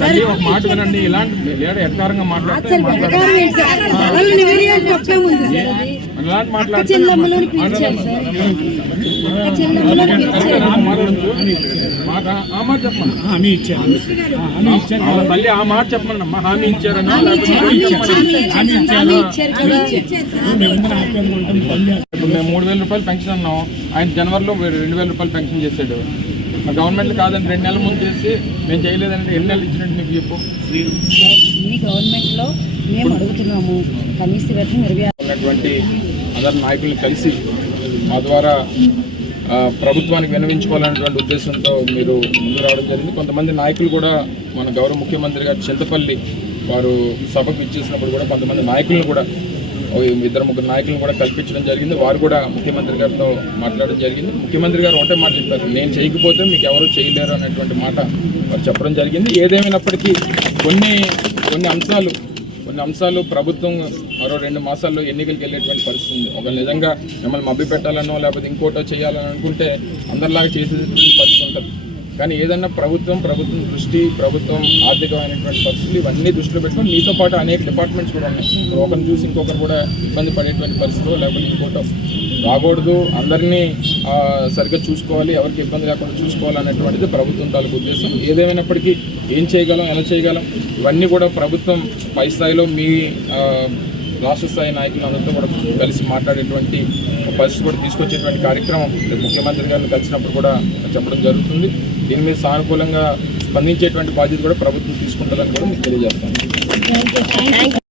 తల్లి ఒక మాట వినండి. ఇలాంటి లేదా ఎట్కారంగా మాట్లాడితే. ఇలాంటి మాట్లాడితే హామీ ఇచ్చారు. హామీ ఇచ్చారు. వాళ్ళ తల్లి ఆ మాట చెప్పండి అమ్మా హామీ ఇచ్చారన్నా మేము మూడు వేల రూపాయలు పెన్షన్ అన్నాం. ఆయన జనవరిలో రెండు వేల రూపాయలు పెన్షన్ చేశాడు. మా గవర్నమెంట్ కాదని రెండు నెలల ముందు చేసి మేము చేయలేదంటే ఎన్ని నెలలు ఇచ్చినట్టు మీకు చెప్పు. మీ గవర్నమెంట్లో మేము అడుగుతున్నాము. కనీస వేతనం ఉన్నటువంటి అందరు నాయకులను కలిసి మా ద్వారా ఆ, ప్రభుత్వానికి విన్నవించుకోవాలనేటువంటి ఉద్దేశంతో మీరు ముందు రావడం జరిగింది. కొంతమంది నాయకులు కూడా మన గౌరవ ముఖ్యమంత్రి గారు చింతపల్లి వారు సభకు ఇచ్చేసినప్పుడు కూడా కొంతమంది నాయకులను కూడా ఇద్దరు ముగ్గురు నాయకులను కూడా కల్పించడం జరిగింది. వారు కూడా ముఖ్యమంత్రి గారితో మాట్లాడడం జరిగింది. ముఖ్యమంత్రి గారు ఒకటే మాట చెప్పారు. నేను చేయకపోతే మీకు ఎవరు చేయలేరు అనేటువంటి మాట వారు చెప్పడం జరిగింది. ఏదేమైనప్పటికీ కొన్ని కొన్ని అంశాలు కొన్ని అంశాలు ప్రభుత్వం మరో రెండు మాసాల్లో ఎన్నికలకు వెళ్ళేటువంటి పరిస్థితి ఉంది. ఒకవేళ నిజంగా మిమ్మల్ని మభ్య పెట్టాలనో లేకపోతే ఇంకోటో చేయాలని అనుకుంటే అందరిలాగా చేసేటువంటి పరిస్థితి ఉంటుంది. కానీ ఏదన్నా ప్రభుత్వం ప్రభుత్వం దృష్టి ప్రభుత్వం ఆర్థికమైనటువంటి పరిస్థితులు ఇవన్నీ దృష్టిలో పెట్టుకొని మీతో పాటు అనేక డిపార్ట్మెంట్స్ కూడా ఉన్నాయి. ఒకరిని చూసి ఇంకొకరు కూడా ఇబ్బంది పడేటువంటి పరిస్థితులు లేకపోతే ఇంకోటో. రాకూడదు. అందరినీ సరిగ్గా చూసుకోవాలి. ఎవరికి ఇబ్బంది లేకుండా చూసుకోవాలి అనేటువంటిది ప్రభుత్వం తాలూకు ఉద్దేశం. ఏదేమైనప్పటికీ ఏం చేయగలం ఎలా చేయగలం? ఇవన్నీ కూడా ప్రభుత్వం పై స్థాయిలో మీ రాష్ట్ర స్థాయి నాయకులందరితో కూడా కలిసి మాట్లాడేటువంటి పరిస్థితి కూడా తీసుకొచ్చేటువంటి కార్యక్రమం ముఖ్యమంత్రి గారిని కలిసినప్పుడు కూడా చెప్పడం జరుగుతుంది. దీని మీద సానుకూలంగా స్పందించేటువంటి బాధ్యత కూడా ప్రభుత్వం తీసుకుంటుందని కూడా మీకు తెలియజేస్తాను